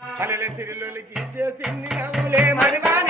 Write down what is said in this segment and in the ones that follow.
పల్లెల సిరిలోకి చేసింది నవ్వులే మణిమాణిక్యాలా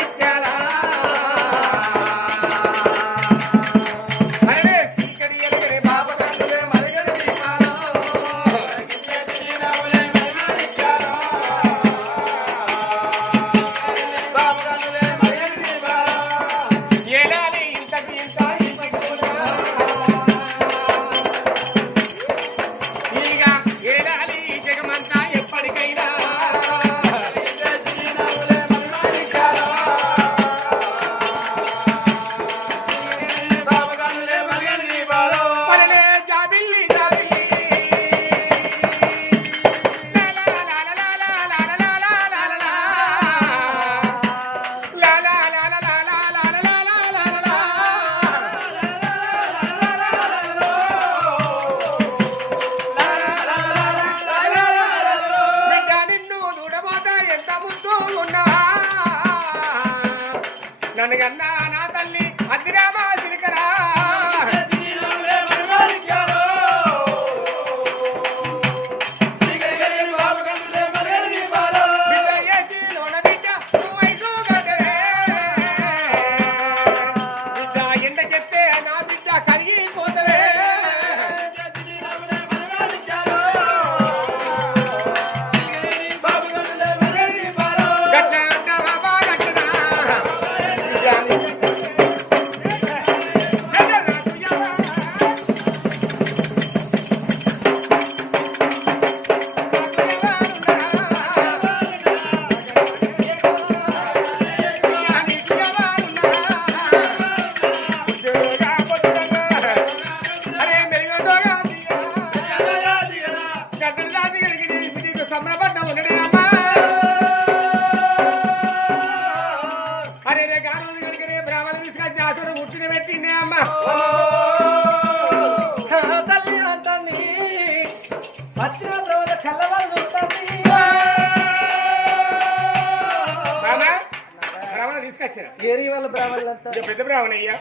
అయ్యా.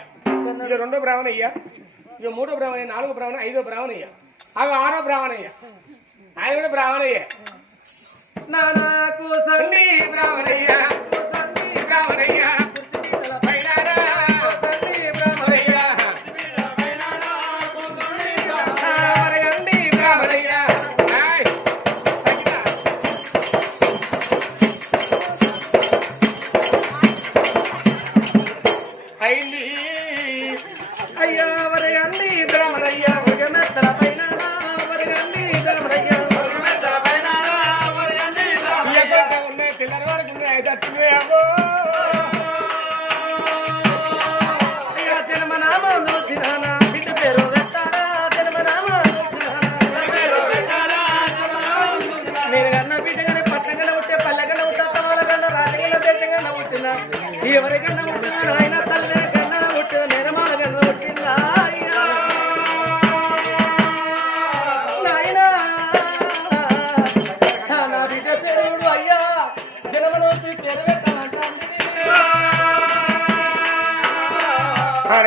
ఇక రెండో బ్రాహ్మణ అయ్యా. ఇక మూడో బ్రాహ్మణ నాలుగో బ్రాహ్మణ ఐదో బ్రాహ్మణ అయ్యా. అవి ఆరో బ్రాహ్మణ అయ్యా. ఆయన కూడా బ్రాహ్మణ అయ్యా. సండి బ్రాహ్మణయ్యా సండి బ్రాహ్మణయ్యా. పైనారా ఎవరికన్నా పుట్టినారు ఆయన తల్లి కన్నా పుట్టిన నిర్మాణ కన్నా పుట్టిందా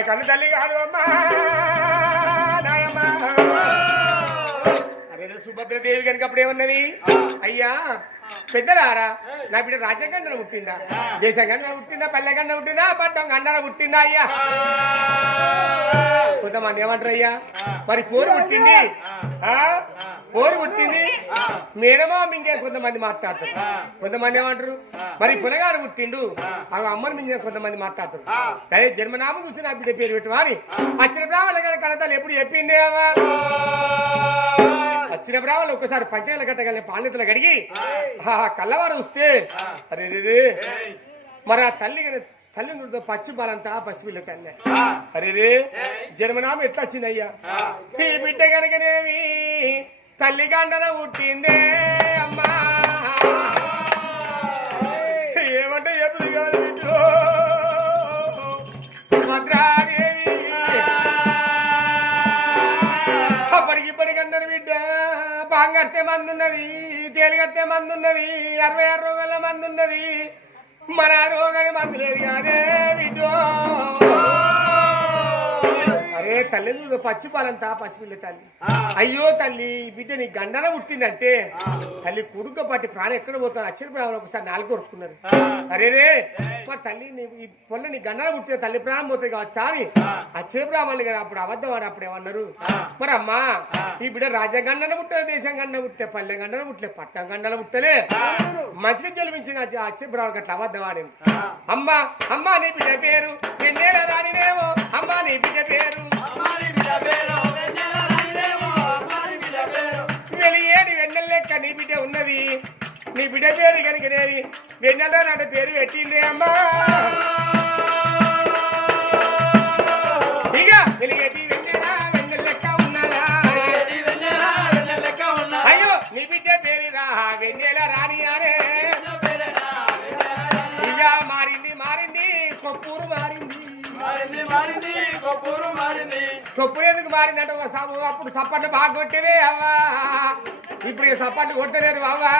కన్ను తల్లి కాదు అమ్మా. సుభద్రదేవి కనుక అప్పుడు ఏమన్నది అయ్యా పెద్దలారా? నా బిడ్డ రాజ్యాంగంలో పుట్టిందా? దేశంగంలో పుట్టిందా? పల్లెగండ పుట్టిందా? పట్టం గండన పుట్టిందా అయ్యా? కొంతమంది ఏమంటారు అయ్యా? మరి పోరు పుట్టింది. పోరు పుట్టింది. మేనమా మింగే కొంతమంది మాట్లాడతారు. కొంతమంది ఏమంటారు? మరి పునగాడు పుట్టిండు. ఆ అమ్మని మింగే కొంతమంది మాట్లాడతారు. అదే జన్మనామం చూసి నా బిడ్డ పేరు పెట్టవా అని. అచ్చిన బ్రాహ్మణ కళతాలు ఎప్పుడు చెప్పింది అమ్మా వచ్చిన బ్రాహ్మణులు ఒక్కసారి పంచాయతీలు కట్టగలని పాండితులు కడిగి ఆ కళ్ళవారు వస్తే అరే మరి ఆ తల్లి తల్లి పచ్చి బాలంతా పసిపిల్ల తల్లి. అరే రే జన్మనామం ఎట్లా వచ్చిందయ్యా? ఈ బిడ్డ కనుకనేమి తల్లి గండన పుట్టిందే అమ్మా. ఏమంటే ఎప్పుడు కాదు బిడ్డో పాంగర్తే మందు ఉన్నది తేలిగత్తే మందు ఉన్నది అరవై ఆరు రోగాల మందు ఉన్నది మన రోగాన్ని మందు లేదు కాదే బిడ్డో. తల్లి పచ్చి పాలంతా పసిపిల్ల తల్లి. అయ్యో తల్లి ఈ బిడ్డ నీ గండన పుట్టిందంటే తల్లి కుడుక పట్టి ప్రాణం ఎక్కడ పోతాను అచ్చరి ప్రాణం ఒకసారి నాలుగు కొరుకున్నారు అరే రే తల్లి ఈ పొల్ల నీ గండన పుట్టిన తల్లి ప్రాణం పోతుంది కావచ్చు అని అచ్చరి బ్రాహ్మణులు కదా అప్పుడు అబద్ధం ఆడు అప్పుడు ఏమన్నారు? మరి అమ్మా ఈ బిడ్డ రాజ్య గండన పుట్టలే దేశం గండన పుట్టే పల్లె గండన పుట్టలే పట్టం గండన పుట్టలే. మంచిగా అచ్చరి బ్రాహ్మణుడు అట్లా అబద్ధం ఆడింది. అమ్మా అమ్మా నీ బిడ్డ పేరు ఎన్నేళ్ళ రానినేమో అమ్మా నీ బిడ్డ పేరు వెలియేడి వెన్నెల లెక్క నీ బిడ్డ ఉన్నది. నీ బిడ్డ పేరు కనుకనేది వెన్నెల నాటి పేరు పెట్టిందే అమ్మా. ఇక వెలిగేటి కొప్పులు ఎందుకు మారిందంటే ఒక సభ అప్పుడు సప్పట్లు బాగా కొట్టేదే అవ్వా. ఇప్పుడు ఈ సప్పట్లు కొట్టలేరు అవ్వా.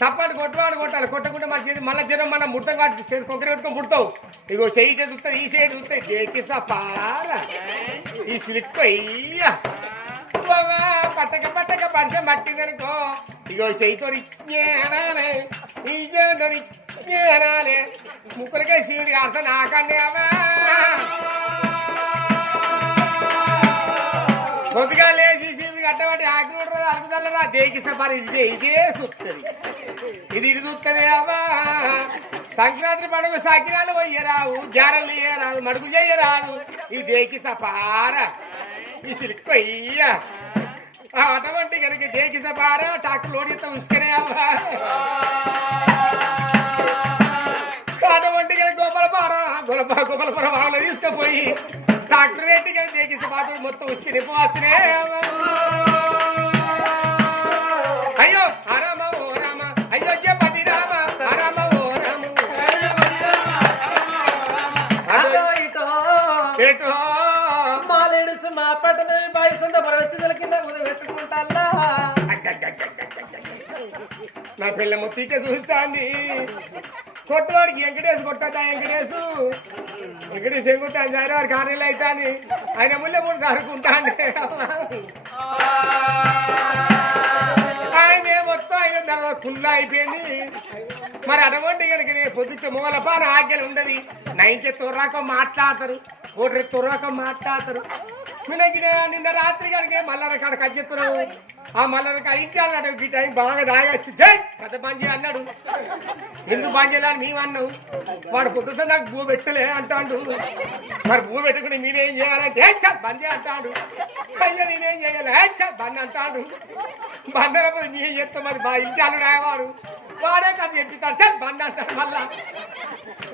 సప్పట్లు కొట్టవాడు కొట్టాలి. కొట్టకుండా మంచిది మళ్ళీ జనం మనం ముట్ట కాటి చేసి కొక్కరి పెట్టుకొని ముడతావు. ఇగో చెయ్యి చూస్తుంది ఈ సైడ్ చూస్తే జేకి సపార. ఈ స్లిప్ అయ్యా పట్టక పట్టక పరిచయం పట్టిందనుకో. ఇగో చెయ్యితో ఇచ్చేనాలే. ఈ చేతితో ఇచ్చేనాలే. ముక్కలకే శివుడి అర్థం నాకన్నే అవా కొద్దిగా లేచి శివుడి కట్టబట్టి ఆకులు అరుగుదలరా దేకి సఫారీ ఇది ఇదే చూస్తుంది ఇది ఇది చూస్తుంది అమ్మా. సంక్రాంతి పండుగ సాకిరాలు పోయరావు జారలు రాదు మడుగు చేయరాదు. ఈ దేకి సఫార ఈ సిల్క్ అయ్యా అటువంటి కనుక దేకి సఫార టాక్టర్ లోడ్ చేస్తా ఉంచుకునే అమ్మా. అటువంటి కనుక గోపాలపారం గోపాల గోపాలపురం వాళ్ళు తీసుకుపోయి డాక్టర్ గారు దేకి సఫార మొత్తం ఉసుకని పోవచ్చునే అయ్యో రామ ఓ రామ. అయోధ్య పతి రామ. రామ ఓ రామ. ఏటో మా లేడీస్ మా పట్టణ బాయ్స్ అంతా పరిస్థితుల కింద ఉదయం పెట్టుకుంటా నా పిల్ల మొత్తికే చూస్తాంది కొట్టవాడికి వెంకటేష్ కొట్టా వెంకటేష్? వెంకటేష్ ఏం కొట్టాను సార్ వారికి ఆరు అవుతాను ఆయన ముళ్ళే మూడు అంటే ఆయన మొత్తం ఆయన తర్వాత కుల్లా అయిపోయింది. మరి అటువంటి కనుక పొద్దుచ్చే మూల ఆజ్ఞలు ఉండదు. నైన్కి తుర్రాక మాట్లాడతారు. ఒకటి తుర్రాక మాట్లాడతారు. నిన్న నిన్న రాత్రి కనుక మల్లర కాడ కచ్చెత్తున్నావు ఆ మల్లర కాడ ఇంటి అన్నాడు ఈ టైం బాగా దాగచ్చు జై! పెద్ద పని అన్నాడు. ఎందుకు బంజేయాలని మేము అన్నావు వాడు పొద్దుతో నాకు భూ పెట్టలే అంటాడు. మరి భూ పెట్టుకుని నేనేం చేయాలంటే "ఏ అంటాడు. అయ్యా నేనేం చేయాలి "ఏ బంద్ అంటాడు. బందరపోతే నేను చెప్తా మరి మా ఇంచాలు రాయవాడు వాడే కథ చెప్తాడు చల్ బంద్ అంటాడు మళ్ళా.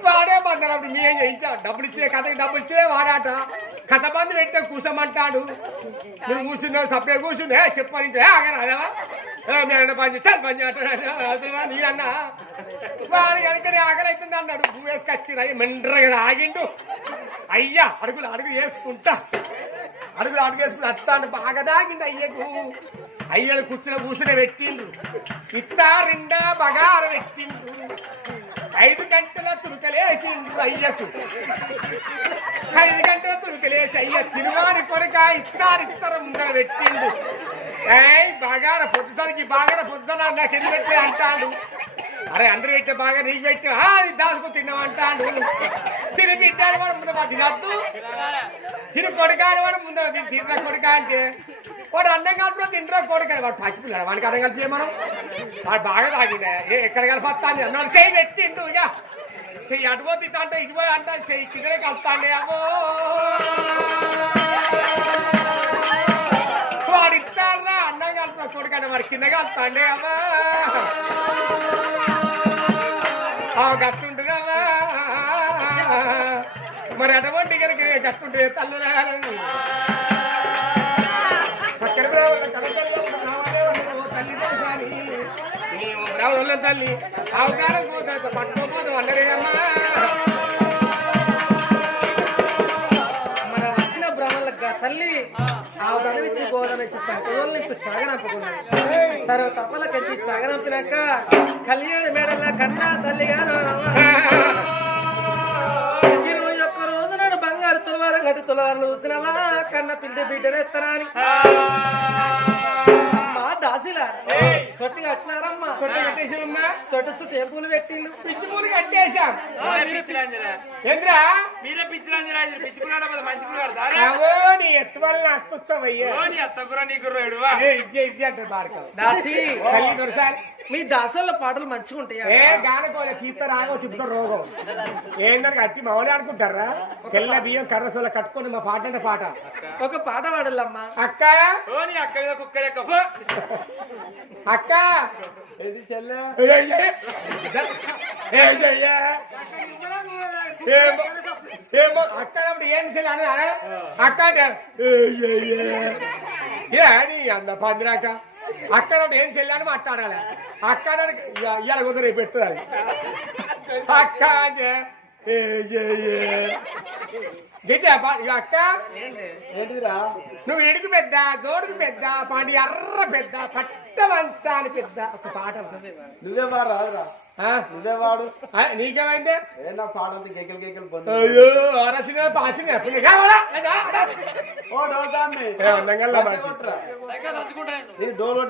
వాడే బందరప్పుడు మేం చేయించాడు డబ్బులు ఇచ్చే కథకి డబ్బులు ఇచ్చే వాడాట. కథ బంద్ పెట్టే కూర్చోమంటాడు నువ్వు కూర్చున్నావు సపరే కూర్చుండే చెప్పని ఆగరాదవా అదేవా పని చేస్తాను పని అంటాడు. నీ అన్న. వాడు కనుక ఆకలి అవుతుంది అన్నాడు. నువ్వు వేసుకొచ్చి మెండ్రగా ఆగిండు అయ్యా అడుగులు అడుగు వేసుకుంటా. అడుగులు అడుగు వేసుకుని వస్తాడు బాగా దాగిండు అయ్యకు. అయ్యలు కూర్చుని కూర్చుని పెట్టిండు. ఇత్తా రెండా బగారు పెట్టిండు. ఐదు గంటల తురుకలేసిండు అయ్యకు ఐదు గంటల తురుకలేసి అయ్య తిరువారి కొరక ఇత్తారు ఇస్తారు ముందర పెట్టిండు ఏయ్ బాగార పొద్దుసరికి బాగార పొద్దున నాకు ఎందుకు పెట్టే అంటాడు. అరే అందరు పెట్టే బాగా నీకు పెట్టి ఆ దాసుకు తిన్నావు అంటాడు. తిని పెట్టాడు వాడు ముందు తినద్దు. తిని కొడకాడు వాడు ముందు తిన్న కొడుక అంటే. వాడు అన్నం కలిపి తింటా కొడుకాడు వాడు పసిపిల్లాడు వాడికి అన్నం కలిపి మనం. వాడు బాగా తాగిందా ఏ ఎక్కడ కలిపి అన్నాడు చెయ్యి పెట్టిండు ఇక. చెయ్యి అటుపో తింటా అంటే ఇటుపో అంటే చెయ్యి కిందనే కలుపుతాండే. అమ్మో! వాడు ఇస్తారా అన్నం కలిపిన కొడుకంటే వాడు కింద కలుపుతాండి. అమ్మా! ఆ గట్టుంటుందమ్మా మరి అటువంటి గారికి గట్టుంటే తల్లు చక్కెర బ్రాహ్మణుల తల్లి దేశాని. అవకాశం పోతే పట్టుకోపోతే వండలేదమ్మా మన వచ్చిన బ్రాహ్మణులకు తల్లి ఆ ధనమిచ్చి గోధమిచ్చి సంపదలను ఇప్పి సాగనంపుకున్నాను సర్వ తప్పలకు ఎత్తి సాగనంపినాక కళ్యాణ మేడల కన్నా తల్లిగా బంగారు తులవారం చూసినవా కన్న పిల్లి బిడ్డను ఎత్తనాని మా దాసిలా. తొట్టి కట్టినారమ్మా. తొట్టి కట్టేసామమ్మా? తొట్టు టేపులు పెట్టిండు. పిచ్చి పూలు కట్టేశాం. ఏంద్రా? మీరే పిచ్చిరాంజరా ఇది పిచ్చి పిల్లాడ కదా మంచి పిల్లాడు దారే? అవో నీ ఎత్తు వల్ల అస్తుచ్చవయ్యా నీ అత్తగురా నీకు రోడు ఏ ఇద్దే ఇద్దే అంటే బాడకావు దాసి. మీ దాసోళ్ళ పాటలు మంచిగా ఉంటాయా ఏ గానకోలే రాగో తిప్పుతో రోగం. ఏందని అట్టి మౌనే అనుకుంటారా? తెల్ల బియ్యం కర్రసోల కట్టుకొని మా పాట అంటే పాట. ఒక పాట పాడాలమ్మా. అక్క? అక్క మీద కుక్క. అక్క? చెల్లె? అన్నప్పుడు ఏం చేయాలి అని అనే? అక్క అంటే ఏయ్, ఏయ్, ఏయ్. ఏ అని అంద పందిరాక. అక్కడ ఏం చెల్లి మాట్లాడాలి. అక్క అక్కడ ఇవాళ కుదర రేపు పెడుతుంది అది. అక్క అంటే అక్క. ఏంటిదిరా? నువ్వు ఇడుగు పెద్ద జోడుకు పెద్ద పాండి ఎర్ర పెద్ద పట్ట వంశాని పెద్ద. ఒక పాట. నువ్వే రాదురా? నువ్వే వాడు. నీకేమైంది? ఏ నా పొందు అయ్యో ఆరచిన? ఓ డోర్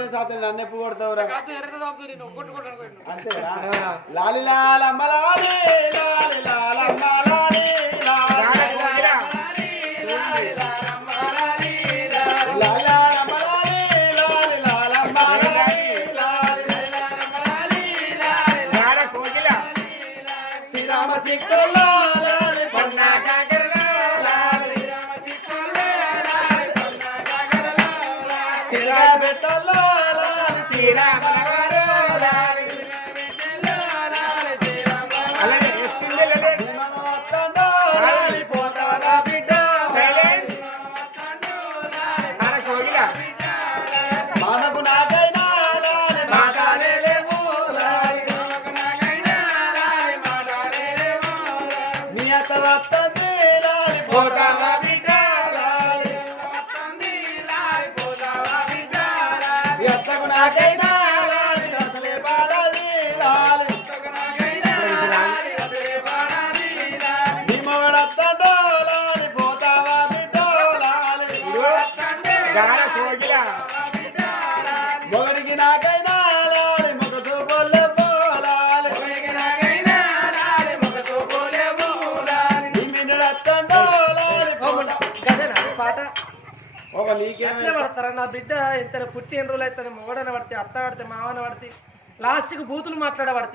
కొట్టే నన్ను ఎప్పుడు కొడతావురా? అంతేరా. లాలి లాలమ్మ లాలి లాలి లాలమ్మ లాలి లాలి. Charlie. ఎట్లా పడతారా? నా బిడ్డ ఎంత పుట్టి ఎన్ని రోజులు అవుతుంది మొగడన పడితే అత్త పడితే మావన పడితే లాస్ట్కి బూతులు మా పాట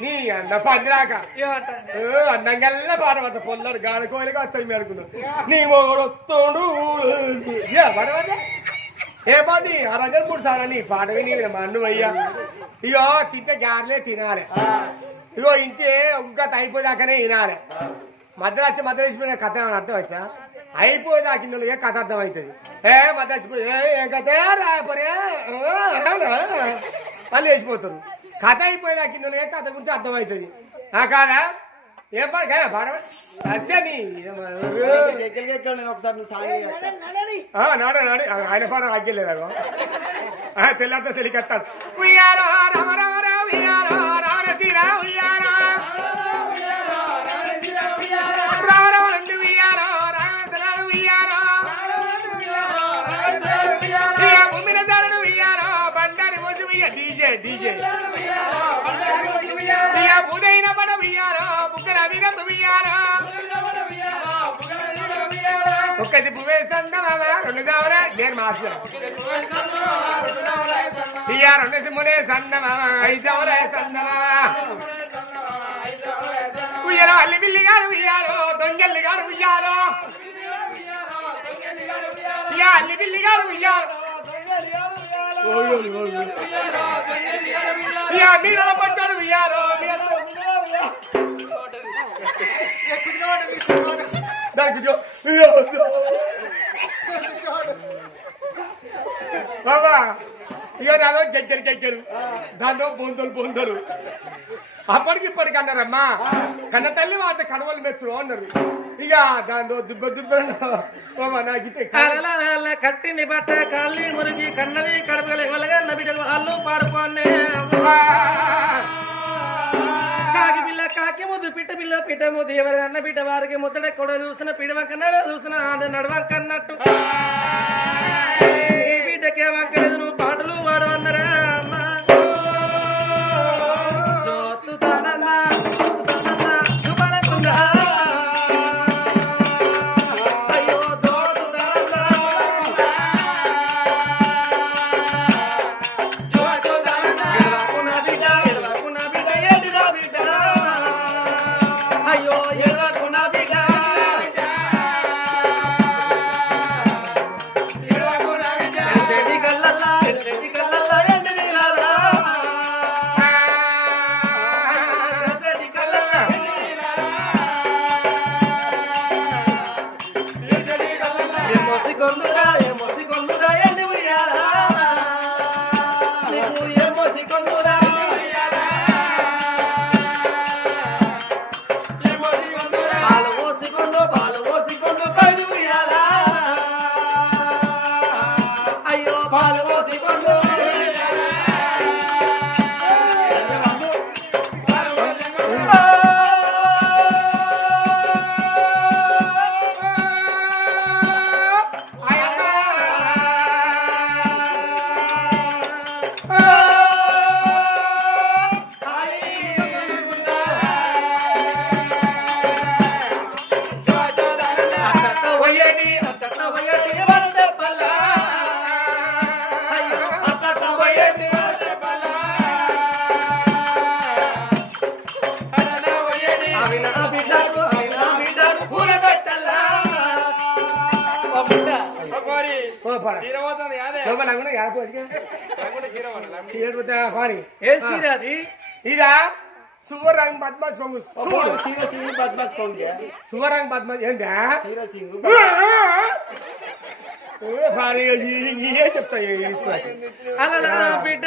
నీ అన్న పందిరాక. అందంగల్లా పాట పడ్డ పొల్లడు గాడి కోరిక వచ్చాయి మేడుకున్నాడు నీ మొగడు వస్తాడు ఏ పాట ఆ రోజు మూడు సార్లు నీ పాట విని మా అన్ను అయ్యా. ఇగో తింటే గారెలే తినాలి. ఇగో ఇంటే ఇంకా అయిపోదాకానే వినాలి. మధ్యలో వచ్చి మధ్యలో వేసిపోయిన కథ అర్థం అవుతుందా అయిపోయేదాకా కథ అర్థం అవుతుంది ఏ మధ్య వచ్చిపోయి ఏ కథ రాయపరే వాళ్ళు వేసిపోతారు కథ అయిపోయేదాకా కథ గురించి అర్థం అవుతుంది ఆ కాదా? ఏం పాట కాదా. నాడే నాడే ఆయన పాట ఆగ్యలేదు తెల్లంత తెలికెత్తాడు ఉయ్యాలో రామ రామ రామ ఉయ్యాలో రామ తీరా ఉయ్యాలో డీజే డీజే. ఉదైన పడ ఉయ్యాలో బుక్కల అభిగంప ఉయ్యాలో ఒక్కటి పువ్వే సందమామ రెండు కావరా నేను మార్చాను ఇయ్య రెండు సింహులే సందమామ ఐదవలే సందమామ ఉయ్యాలో అల్లి బిల్లి గారు ఉయ్యాలో దొంగల్లి గారు ఉయ్యాలో. ఇయ్య అల్లి బిల్లి గారు ఉయ్యాలో. ఇయ్య మీరు పట్టాడు ఉయ్యాలో దానికి జో- ఇయ్య, జో. బాబా ఇక నాదో దగ్గర దగ్గరు దాంట్లో బొందలు బొందలు. అప్పటికి ఇప్పటికి అన్నారమ్మా కన్న తల్లి వాత కడవలు మెచ్చుడు అన్నారు. ఇక దాంట్లో దుబ్బ దుబ్బ కట్టిని బట్ట కాళ్ళి మురిగి కన్నవి కడపగల వాళ్ళు పాడుకోండి కాకి ముద్దు పిట్ట పిల్ల పిట్ట దేవర అన్న బిడ్డ వారికి ముద్దడ కూడా చూసిన పిడవంకన్నాడు చూసిన ఆడ నడవంకన్నట్టు. బద్మాస్ కొంగు. సీర. సింగ్ బద్మాస్ కొంగి. సువరంగ్ బద్మాస్ ఏంటా సీర ఏ చెప్తా అలా బిడ్డ బిడ్డ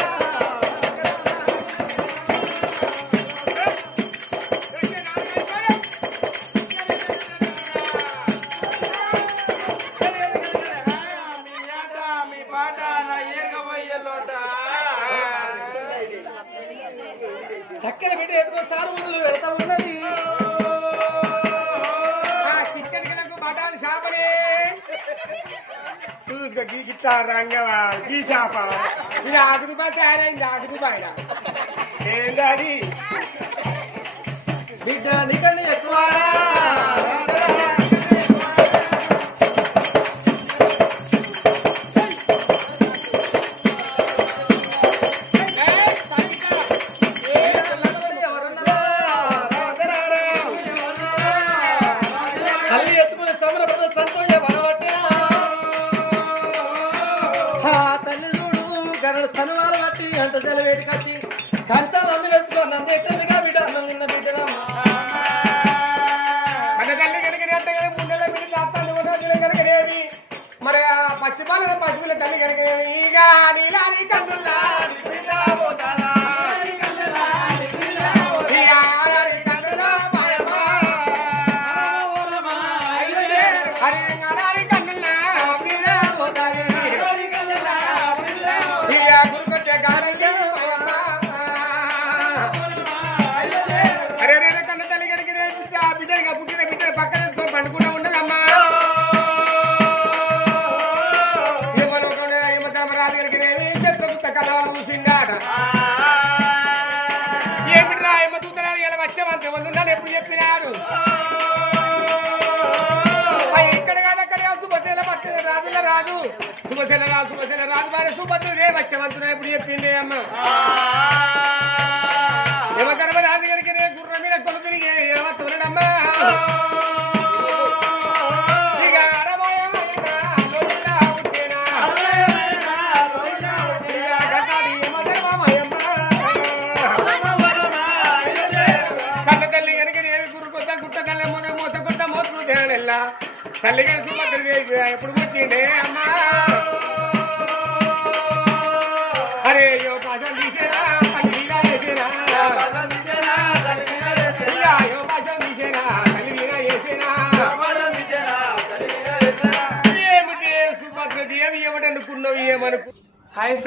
చక్కని బిడ్డ ఎత్తుకో చాలు ముందు వెళ్తా ఉన్నది? చూసుకో గీకిచ్చా రంగవా గీ చేప. ఇది ఆకు రూపాయలు తయారైంది ఆకు రూపాయల ఏంటది బిడ్డ నీకంటే ఎక్కువ. తల్లి ఎత్తుకునే సమరపద సంతోష అరే రే కన్న తల్లి ఆ పుట్టిన పక్కన వేసుకొని ఉండదమ్మా యమలోకంలో గారికి రేవి శత్రుగుప్త కలవాలు చూసిండాట ఏమిట్రా ఇలా వచ్చే ఎవరు ఉన్నారు? ఎప్పుడు చెప్పినారు? ఇక్కడ కాదు అక్కడ కాదు సుభద్రల పట్టిన రాజుల రాజు. సుభద్రల రాజు సుభద్రల రాదు వారి సుభద్ర రే వచ్చమంతున్నా ఎప్పుడు చెప్పింది అమ్మ. యమధర్మరాజు గారికి రే గుర్ర మీద కొలు తిరిగి ఏమవుతున్నాడమ్మా ఇక అరవై లోయలా ఉంటేనా ఇక